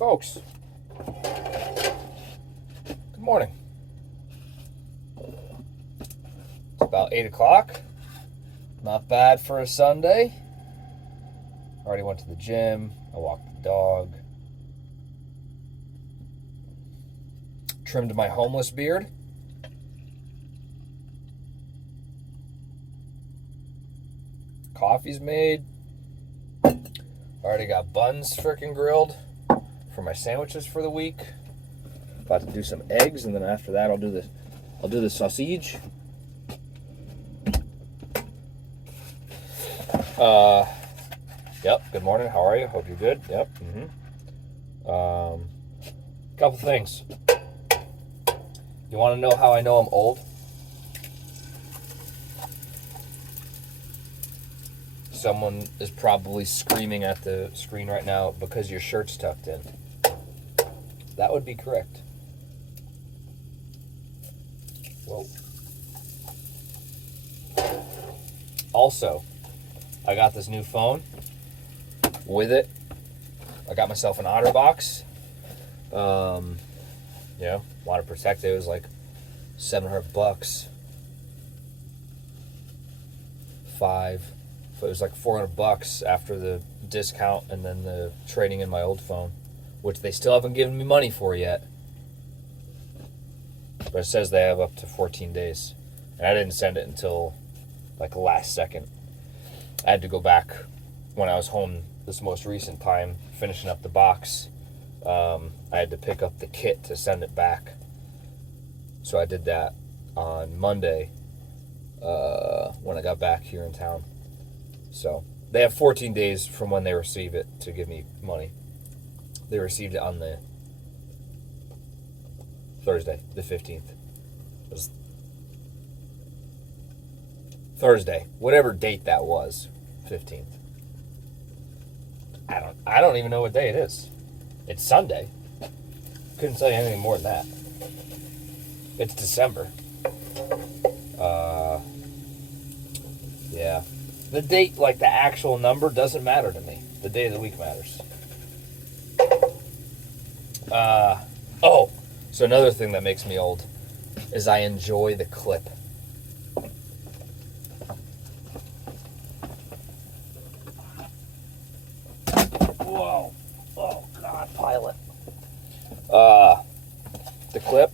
Folks, good morning. It's about 8 o'clock. Not bad for a Sunday. Already went to the gym. I walked the dog. Trimmed my homeless beard. Coffee's made. Already got buns frickin' grilled for my sandwiches for the week. About to do some eggs, and then after that I'll do the sausage. Yep, good morning. How are you? Hope you're good. Yep. Couple things. You want to know how I know I'm old? Someone is probably screaming at the screen right now because your shirt's tucked in. That would be correct. Whoa. Also, I got this new phone. With it, I got myself an OtterBox. Want to protect it. It was like $700. It was like $400 after the discount and then the trading in my old phone, which they still haven't given me money for yet. But it says they have up to 14 days. And I didn't send it until like last second. I had to go back when I was home this most recent time, finishing up the box. I had to pick up the kit to send it back. So I did that on Monday when I got back here in town. So they have 14 days from when they receive it to give me money. They received it on the Thursday, the 15th. It was Thursday, whatever date that was, 15th. I don't even know what day it is. It's Sunday. Couldn't tell you anything more than that. It's December. Yeah. The date, like the actual number, doesn't matter to me. The day of the week matters. So another thing that makes me old is I enjoy the clip. Whoa. Oh, God, Pilot. The clip.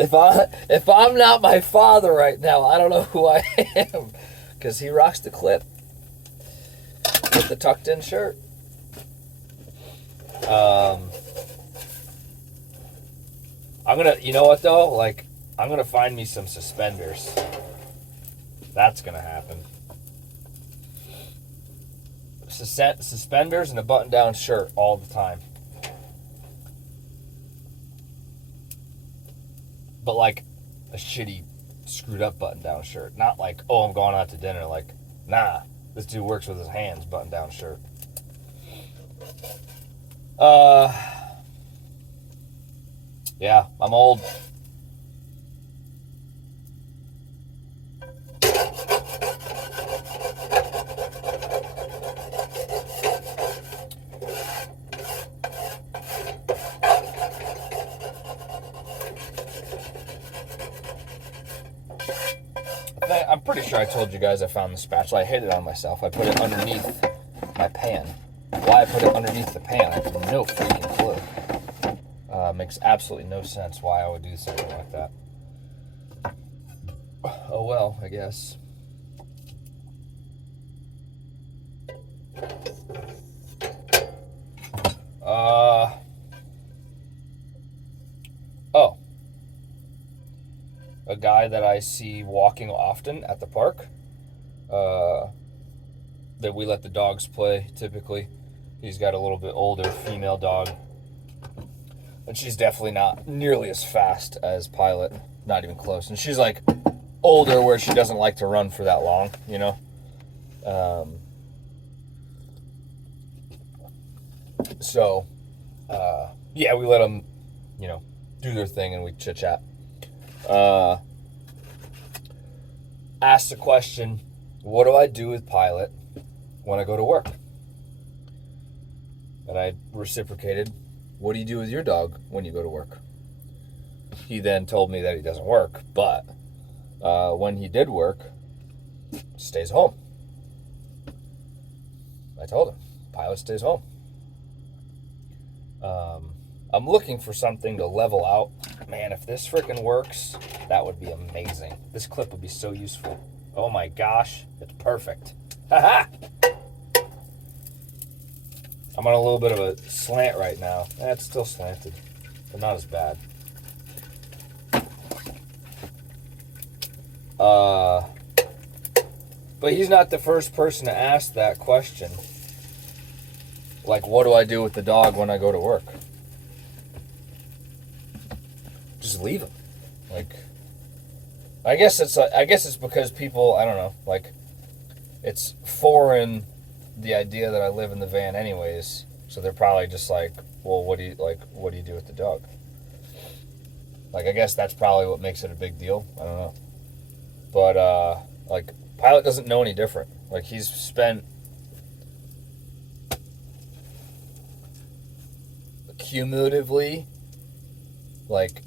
If I'm not my father right now, I don't know who I am. Because he rocks the clip with the tucked in shirt. You know what though? Like, I'm gonna find me some suspenders. That's gonna happen. Suspenders and a button-down shirt all the time. But like a shitty, screwed up button-down shirt. Not like, oh, I'm going out to dinner. Like, nah, this dude works with his hands, button-down shirt. Yeah, I'm old. I'm pretty sure I told you guys I found the spatula. I hid it on myself. I put it underneath my pan. Why I put it underneath the pan, I have no freaking clue. Makes absolutely no sense why I would do something like that. Oh well, I guess. A guy that I see walking often at the park, that we let the dogs play typically. He's got a little bit older female dog. And she's definitely not nearly as fast as Pilot. Not even close. And she's like older where she doesn't like to run for that long, you know? Yeah, we let them, do their thing and we chit-chat. Asked the question, what do I do with Pilot when I go to work? And I reciprocated, what do you do with your dog when you go to work? He then told me that he doesn't work, but when he did work, stays home. I told him, Pilot stays home. I'm looking for something to level out. Man, if this freaking works, that would be amazing. This clip would be so useful. Oh my gosh, it's perfect. Haha! I'm on a little bit of a slant right now. It's still slanted, but not as bad. But he's not the first person to ask that question. Like, what do I do with the dog when I go to work? Just leave him. Like, I guess it's because people, I don't know, like, it's foreign, the idea that I live in the van anyways. So they're probably just like, well, what do you do with the dog? Like, I guess that's probably what makes it a big deal. I don't know. But like, Pilot doesn't know any different. Like, he's spent cumulatively, like,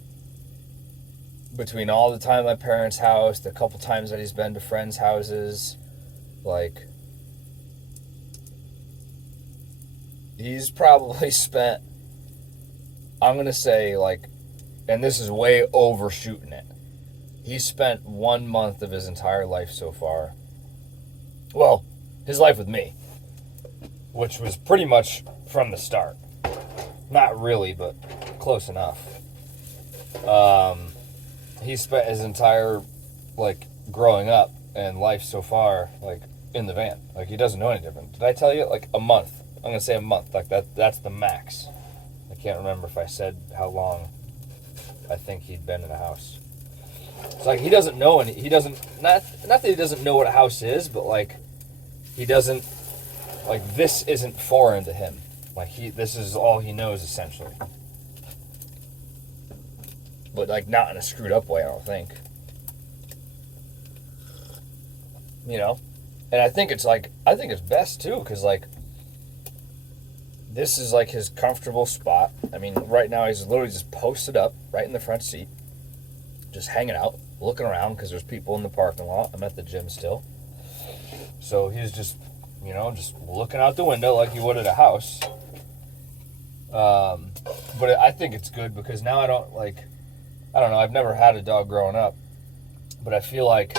between all the time at my parents' house, the couple times that he's been to friends' houses, like, he's probably spent, I'm going to say, like, and this is way overshooting it, he's spent 1 month of his entire life so far. Well, his life with me, which was pretty much from the start. Not really, but close enough. He spent his entire, like, growing up and life so far, like, in the van. Like, he doesn't know any different. Did I tell you? Like, a month. I'm going to say a month. Like, that's the max. I can't remember if I said how long I think he'd been in a house. It's like, he doesn't know any, he doesn't, not that he doesn't know what a house is, but, like, he doesn't, like, this isn't foreign to him. Like, this is all he knows, essentially. But, like, not in a screwed up way, I don't think. You know? And I think it's best, too, because, like, this is, like, his comfortable spot. I mean, right now he's literally just posted up right in the front seat, just hanging out, looking around, because there's people in the parking lot. I'm at the gym still. So he's just, you know, just looking out the window like you would at a house. But I think it's good because now I don't know, I've never had a dog growing up, but I feel like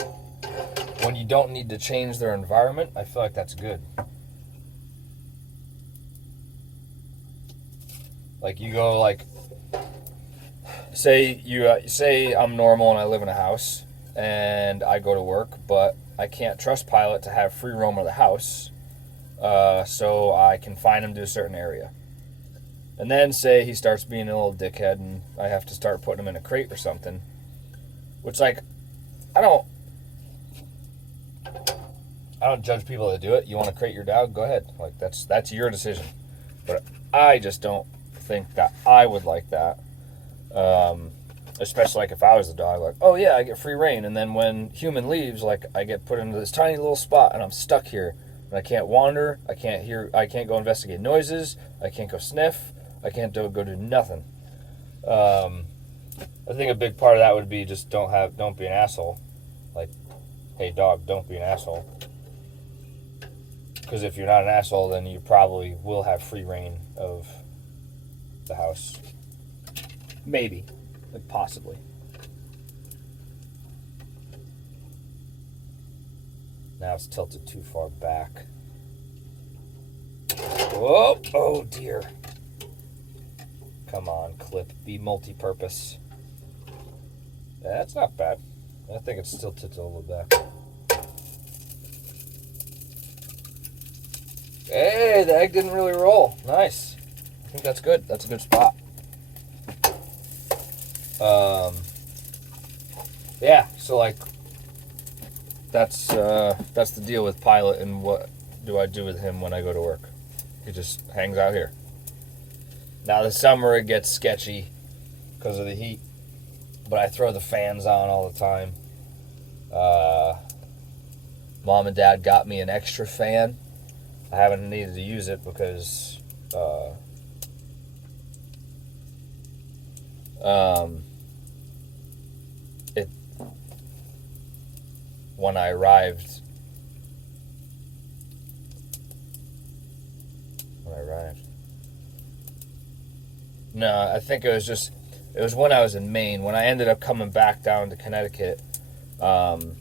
when you don't need to change their environment, I feel like that's good. Like, you go, like, say I'm normal and I live in a house and I go to work, but I can't trust Pilot to have free roam of the house, so I confine him to a certain area. And then say he starts being a little dickhead and I have to start putting him in a crate or something. Which, like, I don't judge people that do it. You want to crate your dog? Go ahead. Like, that's your decision. But I just don't think that I would like that. Especially, like, if I was the dog. Like, oh, yeah, I get free reign. And then when human leaves, like, I get put into this tiny little spot and I'm stuck here. And I can't wander. I can't go investigate noises. I can't go sniff. I can't go do nothing. I think a big part of that would be just don't be an asshole. Like, hey, dog, don't be an asshole. Because if you're not an asshole, then you probably will have free reign of the house. Maybe. Like, possibly. Now it's tilted too far back. Whoa! Oh, dear. Come on, clip. Be multi-purpose. Yeah, that's not bad. I think it's still tilted a little back. Hey, the egg didn't really roll. Nice. I think that's good. That's a good spot. Yeah, so, like, that's the deal with Pilot, and what do I do with him when I go to work? He just hangs out here. Now, the summer it gets sketchy because of the heat, but I throw the fans on all the time. Mom and Dad got me an extra fan. I haven't needed to use it because It when I arrived. No, I think it was when I was in Maine. When I ended up coming back down to Connecticut, the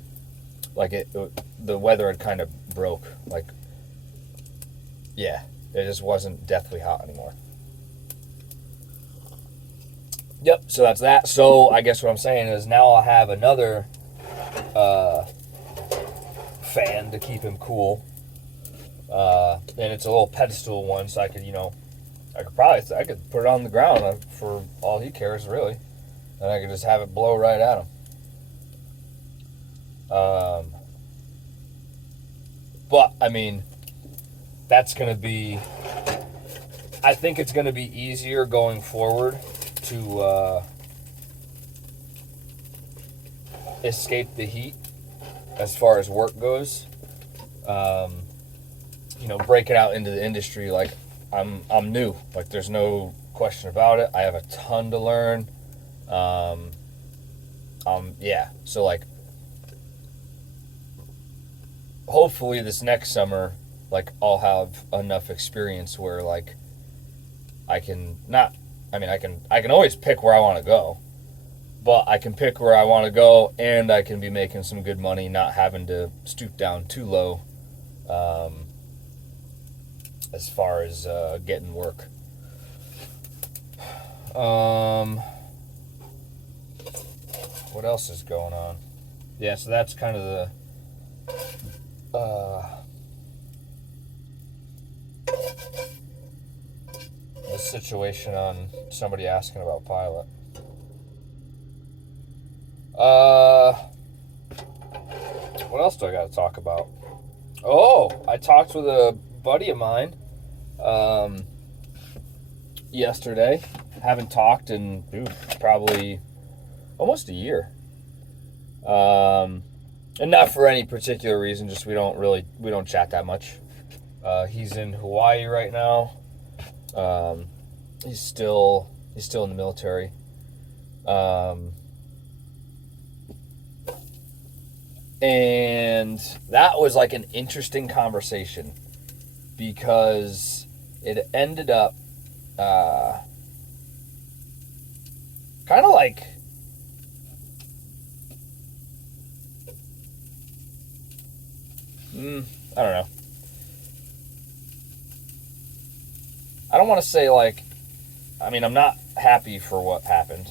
weather had kind of broke. Like, yeah, it just wasn't deathly hot anymore. Yep, so that's that. So I guess what I'm saying is now I'll have another fan to keep him cool. And it's a little pedestal one, so I could, I could put it on the ground for all he cares, really. And I could just have it blow right at him. But, I mean, that's going to be... I think it's going to be easier going forward to escape the heat as far as work goes. Breaking out into the industry, like, I'm new. Like, there's no question about it. I have a ton to learn. So, like, hopefully this next summer, like, I'll have enough experience where, like, I can always pick where I want to go, but I can pick where I want to go, and I can be making some good money, not having to stoop down too low, as far as getting work. What else is going on? Yeah, so that's kind of the situation on somebody asking about Pilot. What else do I got to talk about? Oh, I talked with a buddy of mine yesterday. Haven't talked in probably almost a year. And not for any particular reason, just we don't chat that much. He's in Hawaii right now. He's still in the military. And that was like an interesting conversation because it ended up kind of like I don't know. I don't want to say like, I'm not happy for what happened.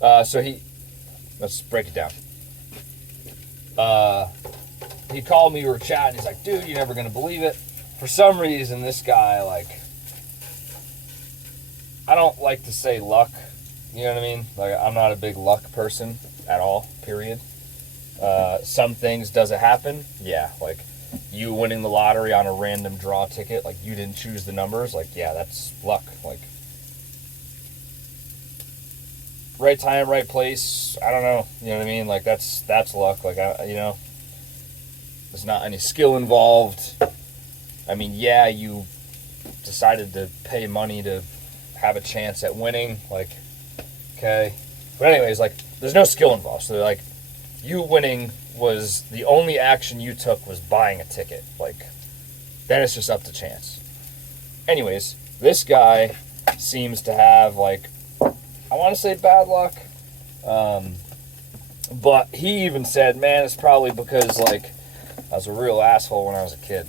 Let's break it down. He called me, we were chatting, he's like, dude, you're never going to believe it. For some reason, this guy, like, I don't like to say luck, you know what I mean? Like, I'm not a big luck person at all, period. Some things, does it happen? Yeah, like, you winning the lottery on a random draw ticket, like, you didn't choose the numbers, like, yeah, that's luck, like, right time, right place, I don't know, you know what I mean? Like, that's luck, like, there's not any skill involved. I mean, yeah, you decided to pay money to have a chance at winning, like, okay. But anyways, like, there's no skill involved, so, like, you winning was the only action you took was buying a ticket. Like, then it's just up to chance. Anyways, this guy seems to have, like, I want to say bad luck. But he even said, man, it's probably because, like, I was a real asshole when I was a kid.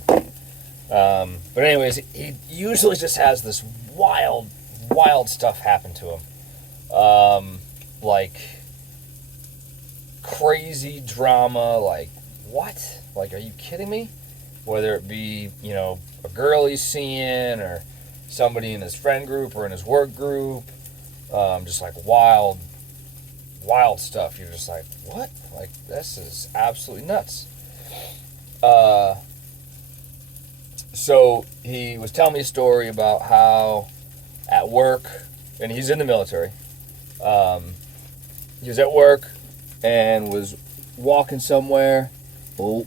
But anyways, he usually just has this wild stuff happen to him. Like, crazy drama, like, what? Like, are you kidding me? Whether it be, a girl he's seeing or somebody in his friend group or in his work group, just like wild stuff. You're just like, what? Like, this is absolutely nuts. So he was telling me a story about how at work, and he's in the military, he was at work and was walking somewhere. Oh,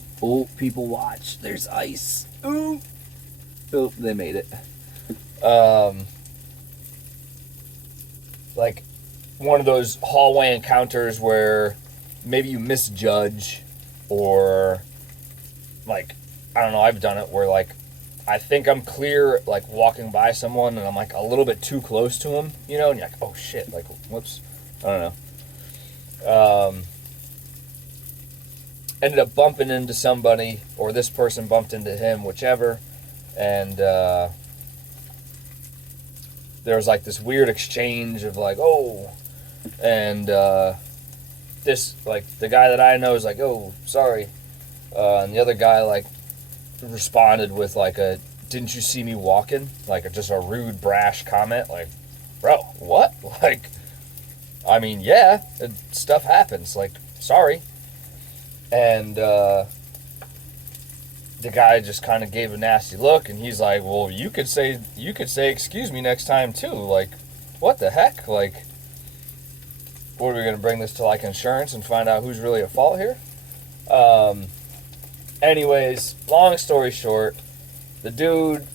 people watch. There's ice. Ooh, they made it. Um, like one of those hallway encounters where maybe you misjudge, or like, I don't know, I've done it where like I think I'm clear, like walking by someone, and I'm like a little bit too close to them, and you're like, oh shit, like, whoops, I don't know. Ended up bumping into somebody, or this person bumped into him, whichever, and there was like this weird exchange of like, oh, and this, like, the guy that I know is like, oh, sorry, and the other guy like responded with like a, didn't you see me walking? Like just a rude, brash comment. Like, bro, what? Like, I mean, yeah, stuff happens. Like, sorry. And the guy just kind of gave a nasty look, and he's like, well, you could say excuse me next time too. Like, what the heck? Like, what are we gonna bring this to like insurance and find out who's really at fault here? Anyways, long story short, the dude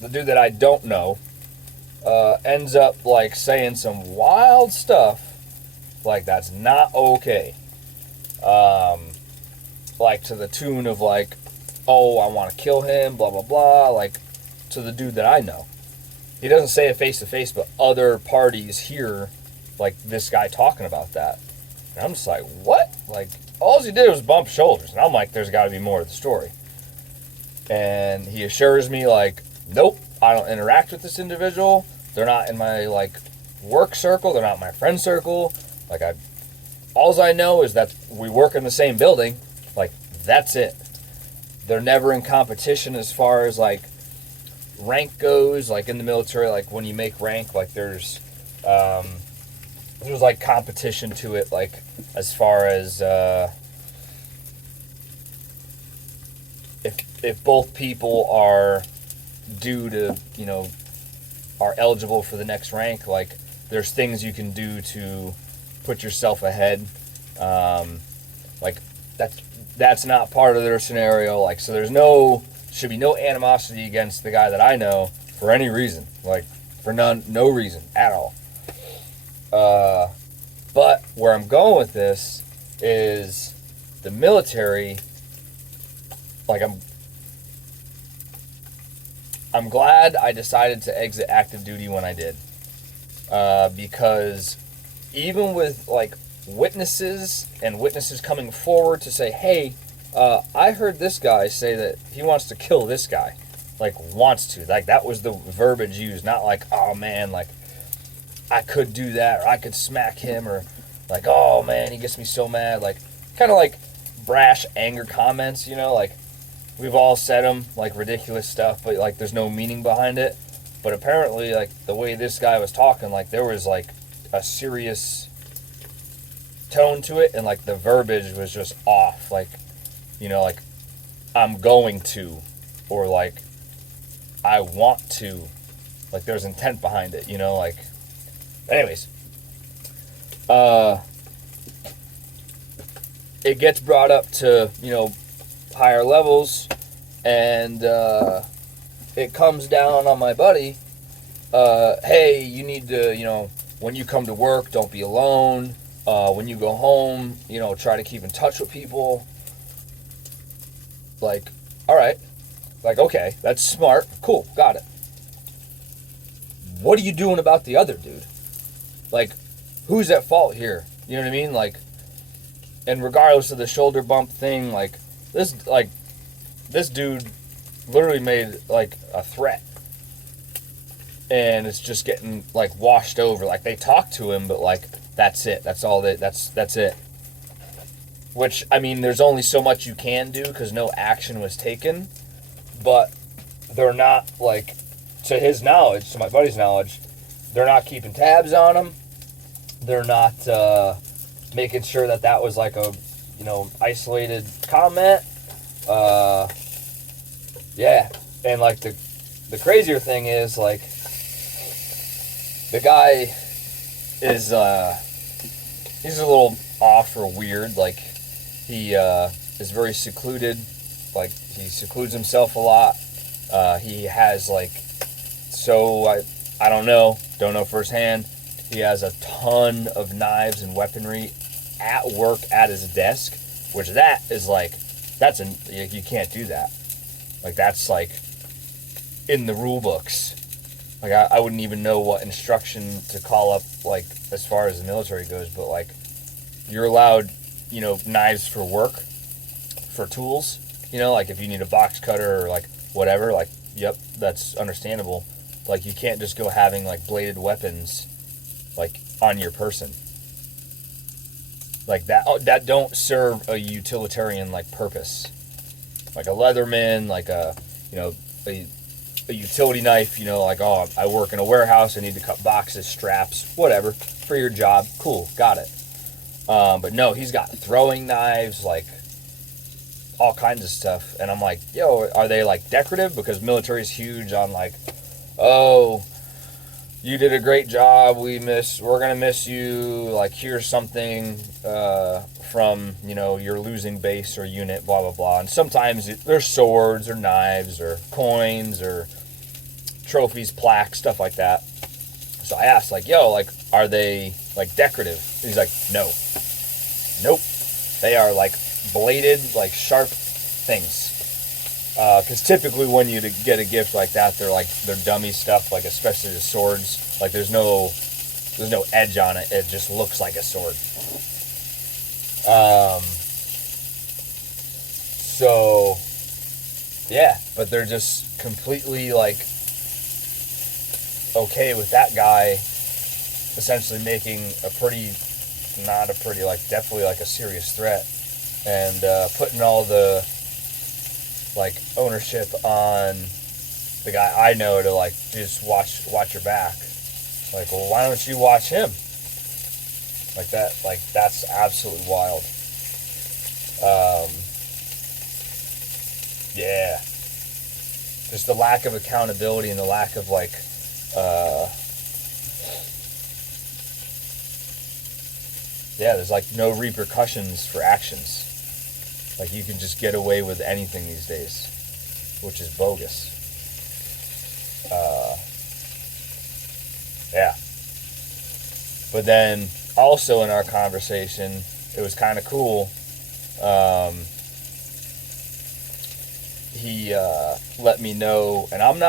that I don't know ends up like saying some wild stuff, like that's not okay. Like to the tune of like, oh, I want to kill him, blah blah blah, like to the dude that I know. He doesn't say it face to face, but other parties hear like this guy talking about that. And I'm just like, what? Like, all he did was bump shoulders. And I'm like, there's got to be more to the story. And he assures me, like, nope, I don't interact with this individual. They're not in my, like, work circle. They're not in my friend circle. Like, all I know is that we work in the same building. Like, that's it. They're never in competition as far as, like, rank goes. Like, in the military, like, when you make rank, like, there's like competition to it, like as far as if both people are due to, are eligible for the next rank, like there's things you can do to put yourself ahead. Like that's not part of their scenario. Like, so should be no animosity against the guy that I know for any reason, like for no reason at all. But where I'm going with this is the military. Like, I'm glad I decided to exit active duty when I did, because even with like witnesses coming forward to say, hey, I heard this guy say that he wants to kill this guy, like wants to, like that was the verbiage used, not like, oh man, like I could do that, or I could smack him, or like, oh man, he gets me so mad. Like, kind of like brash anger comments, like we've all said them, like ridiculous stuff, but like there's no meaning behind it. But apparently, like the way this guy was talking, like there was like a serious tone to it, and like the verbiage was just off. Like, like I'm going to, or like I want to. Like there's intent behind it, like. Anyways, it gets brought up to, higher levels, and it comes down on my buddy, hey, you need to, when you come to work, don't be alone. When you go home, try to keep in touch with people. Like, all right. Like, okay, that's smart. Cool, got it. What are you doing about the other dude? Like, who's at fault here? You know what I mean? Like, and regardless of the shoulder bump thing, like, this dude literally made, like, a threat. And it's just getting, like, washed over. Like, they talked to him, but, like, that's it. That's all that's it. Which, I mean, there's only so much you can do because no action was taken. But they're not, like, to his knowledge, to my buddy's knowledge, they're not keeping tabs on him. They're not making sure that was like a, isolated comment. Yeah. And like the crazier thing is, like, the guy is, he's a little off or weird. Like, he is very secluded. Like, he secludes himself a lot. He has like, so I don't know firsthand. He has a ton of knives and weaponry at work at his desk, which that is like, you can't do that. Like, that's like in the rule books. Like, I wouldn't even know what instruction to call up, like, as far as the military goes, but like, you're allowed, knives for work, for tools, like if you need a box cutter or like whatever, like, yep, that's understandable. Like, you can't just go having like bladed weapons like on your person. Like that don't serve a utilitarian like purpose. Like a Leatherman, like a utility knife, like, oh, I work in a warehouse, I need to cut boxes, straps, whatever, for your job. Cool, got it. But no, he's got throwing knives, like all kinds of stuff. And I'm like, yo, are they like decorative? Because military's huge on like, oh, you did a great job, we're gonna miss you, like, here's something from, your losing base or unit, blah blah blah. And sometimes there's swords or knives or coins or trophies, plaques, stuff like that. So I asked, like, yo, like, are they like decorative? And he's like, nope, they are like bladed, like sharp things. Because typically when you get a gift like that, they're dummy stuff, like especially the swords. Like, there's no edge on it. It just looks like a sword. So yeah, but they're just completely like okay with that guy essentially making definitely like a serious threat, and putting all the like ownership on the guy I know to like just watch your back. Like, well, why don't you watch him? Like that, like that's absolutely wild. Yeah, just the lack of accountability and the lack of like, there's like no repercussions for actions. Like, you can just get away with anything these days, which is bogus. Yeah. But then also in our conversation, it was kind of cool. He let me know, and I'm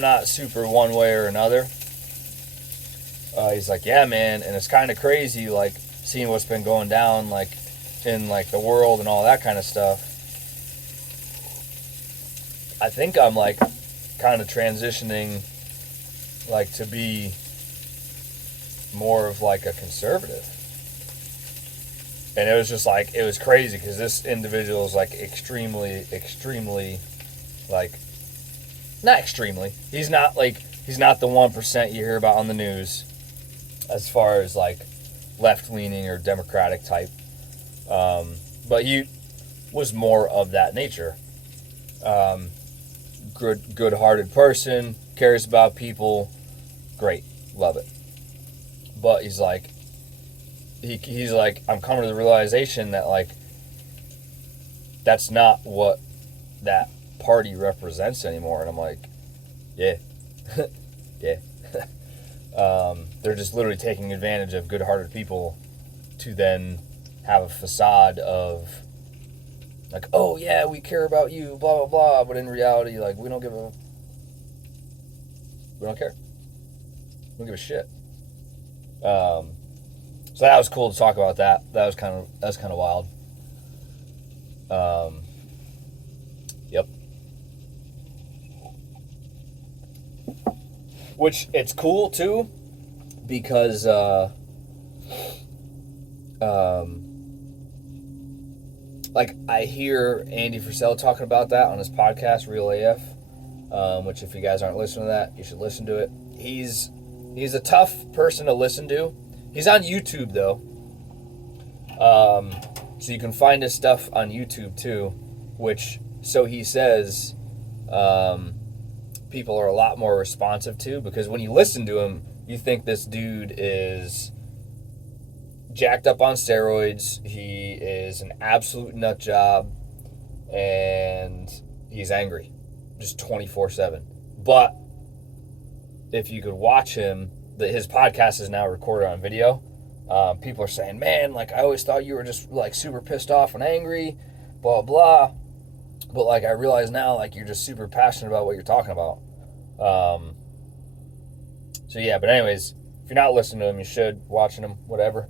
not super one way or another. He's like, yeah, man, and it's kind of crazy, like, seeing what's been going down, like, in like the world and all that kind of stuff. I think I'm like kind of transitioning, like, to be more of like a conservative. And it was just like, it was crazy because this individual is like extremely like, not extremely, he's not the 1% you hear about on the news as far as like left-leaning or democratic type. But he was more of that nature. Good-hearted person, cares about people, great, love it. But he's like, I'm coming to the realization that like, that's not what that party represents anymore. And I'm like, yeah, yeah. They're just literally taking advantage of good-hearted people to then have a facade of like, oh yeah, we care about you, blah blah blah, but in reality, like, we don't care, we don't give a shit. So that was cool to talk about that. That was kind of wild. Yep. Which, it's cool too, because like, I hear Andy Frisell talking about that on his podcast, Real AF, which, if you guys aren't listening to that, you should listen to it. He's a tough person to listen to. He's on YouTube though, so you can find his stuff on YouTube too, which, so he says, people are a lot more responsive to, because when you listen to him, you think this dude is jacked up on steroids. He is an absolute nut job, and he's angry, just 24/7. But if you could watch him, his podcast is now recorded on video. People are saying, man, like, I always thought you were just, like, super pissed off and angry, blah, blah. But, like, I realize now, like, you're just super passionate about what you're talking about. So, yeah, but anyways, if you're not listening to him, you should, watching him, whatever.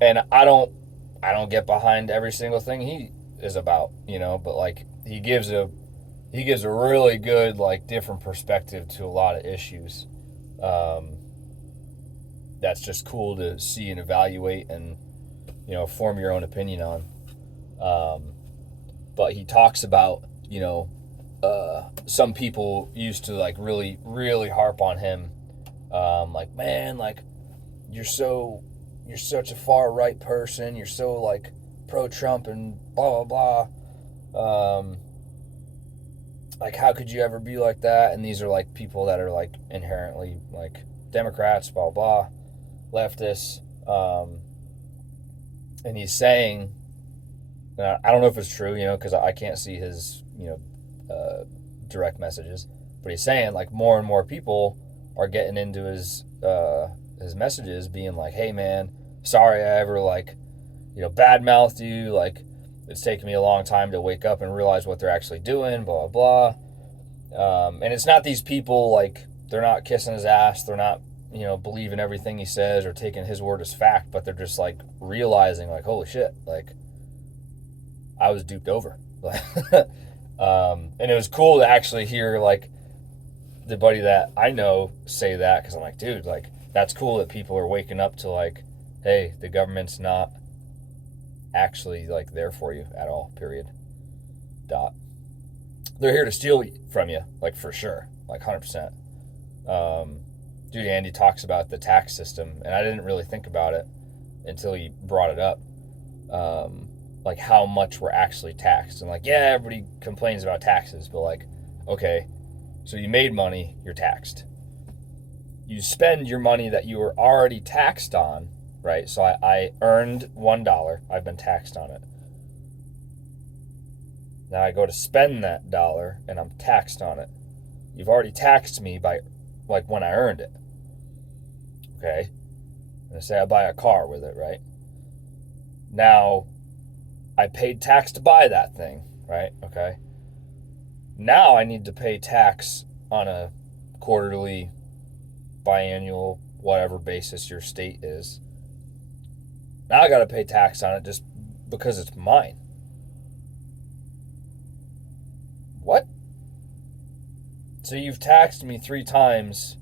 And I don't get behind every single thing he is about, you know, but, like, he gives a really good, like, different perspective to a lot of issues. That's just cool to see and evaluate and, you know, form your own opinion on. But he talks about, you know, some people used to, like, really, really harp on him. Like, man, like, you're such a far right person. You're so, like, pro-Trump and blah, blah, blah. Like, how could you ever be like that? And these are, like, people that are, like, inherently, like, Democrats, blah, blah, leftists. And he's saying, I don't know if it's true, you know, because I can't see his, you know, direct messages. But he's saying, like, more and more people are getting into his messages being like, hey, man, sorry I ever, like, you know, bad-mouthed you, like, it's taken me a long time to wake up and realize what they're actually doing, blah, blah, blah. And it's not these people, like, they're not kissing his ass. They're not, you know, believing everything he says or taking his word as fact, but they're just, like, realizing, like, holy shit, like, I was duped over. And it was cool to actually hear, like, the buddy that I know say that, because I'm like, dude, like, that's cool that people are waking up to, like, hey, the government's not actually, like, there for you at all, period. Dot. They're here to steal from you, like, for sure, like, 100%. Dude, Andy talks about the tax system, and I didn't really think about it until he brought it up. Like, how much we're actually taxed. And, like, yeah, everybody complains about taxes, but, like, okay, so you made money, you're taxed. You spend your money that you were already taxed on, right? So I earned $1. I've been taxed on it. Now I go to spend that dollar, and I'm taxed on it. You've already taxed me by, like, when I earned it. Okay? And say I buy a car with it, right? Now, I paid tax to buy that thing, right? Okay? Now I need to pay tax on a quarterly, biannual, whatever basis your state is. Now I got to pay tax on it just because it's mine. What? So you've taxed me 3 times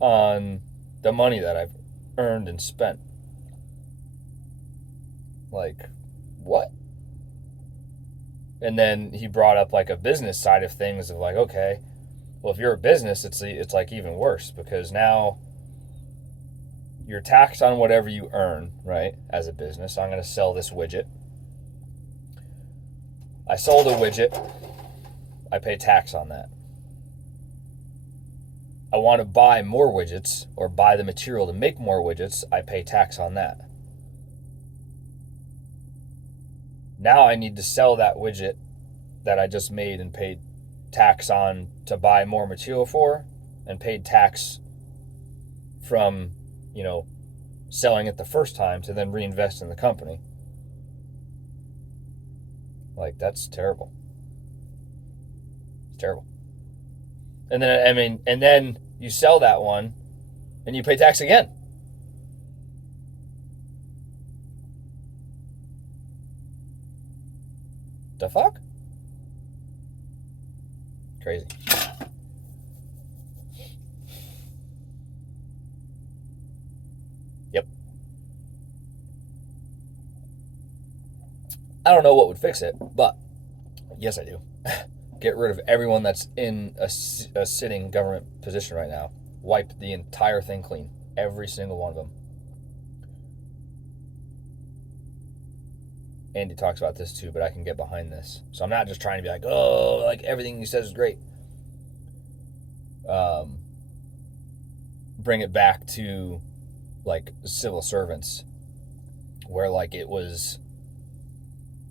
on the money that I've earned and spent. Like, what? And then he brought up, like, a business side of things of, like, okay, well, if you're a business, it's like even worse, because now you're taxed on whatever you earn, right, as a business. I'm going to sell this widget. I sold a widget. I pay tax on that. I want to buy more widgets or buy the material to make more widgets. I pay tax on that. Now I need to sell that widget that I just made and paid tax on to buy more material for, and paid tax from, you know, selling it the first time to then reinvest in the company. Like, that's terrible. It's terrible. And then, I mean, and then you sell that one and you pay tax again. The fuck? Crazy. Yep. I don't know what would fix it, but yes, I do. Get rid of everyone that's in a sitting government position right now. Wipe the entire thing clean. Every single one of them. Andy talks about this too, but I can get behind this. So I'm not just trying to be like, oh, like everything he says is great. Bring it back to, like, civil servants, where, like, it was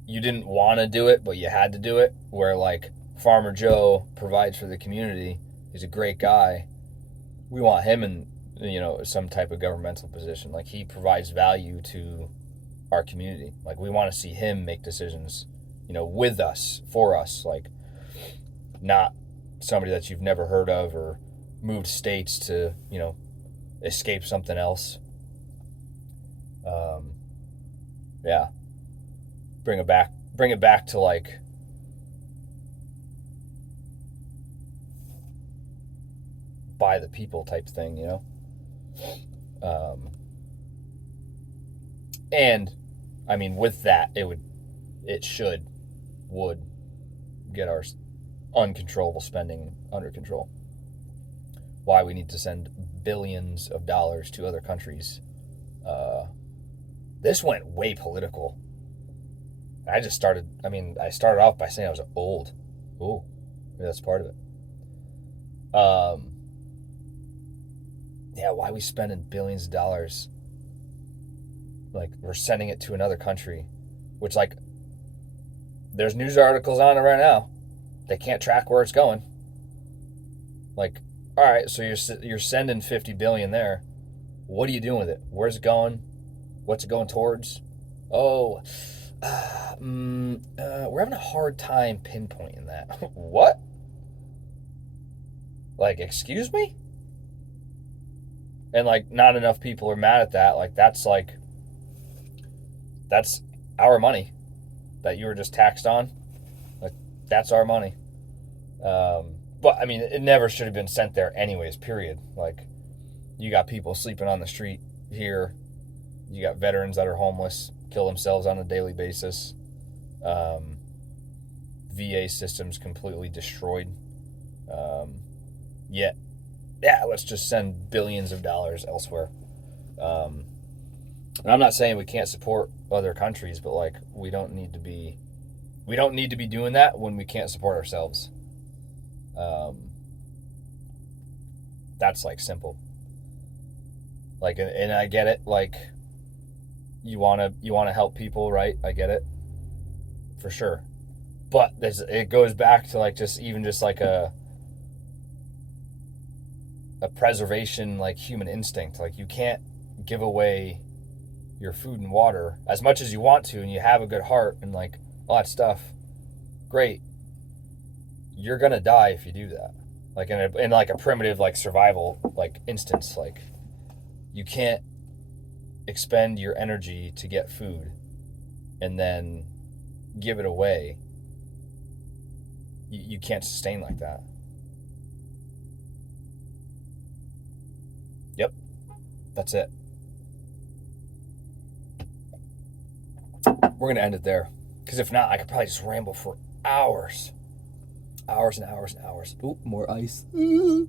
you didn't want to do it, but you had to do it, where like Farmer Joe provides for the community. He's a great guy. We want him in, some type of governmental position. Like, he provides value to our community. Like, we want to see him make decisions, with us, for us. Like, not somebody that you've never heard of or moved states to, escape something else. Yeah. Bring it back to like by the people type thing, and I mean, with that, it would get our uncontrollable spending under control. Why we need to send billions of dollars to other countries. This went way political. I started off by saying I was old. Ooh, maybe that's part of it. Yeah, why are we spending billions of dollars? Like, we're sending it to another country, which, like, there's news articles on it right now. They can't track where it's going. Like, all right, so you're sending $50 billion there. What are you doing with it? Where's it going? What's it going towards? Oh, we're having a hard time pinpointing that. What? Like, excuse me? And, like, not enough people are mad at that. Like, that's our money that you were just taxed on. Like, that's our money. But, I mean, it never should have been sent there anyways, period. Like, you got people sleeping on the street here. You got veterans that are homeless, kill themselves on a daily basis. VA systems completely destroyed. Yeah, let's just send billions of dollars elsewhere. And I'm not saying we can't support other countries, but like, we don't need to be doing that when we can't support ourselves. That's like simple. Like, and I get it. Like, you wanna help people, right? I get it, for sure. But it goes back to like just like a preservation, like, human instinct. Like, you can't give away your food and water as much as you want to, and you have a good heart and like all that stuff. Great. You're gonna die if you do that. Like, in like a primitive, like, survival, like, instance. Like, you can't expend your energy to get food and then give it away. You can't sustain like that. Yep, that's it. We're gonna end it there, because if not, I could probably just ramble for hours and hours and hours. Ooh, more ice. Yep.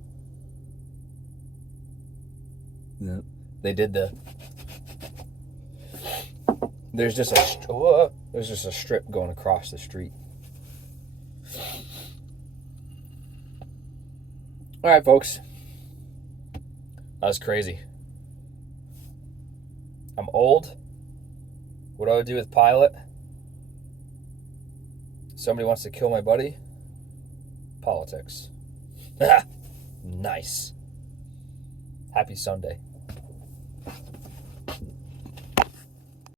They did there's just a strip going across the street. All right, folks. That was crazy. I'm old. What do I do with Pilot? Somebody wants to kill my buddy? Politics. Nice. Happy Sunday.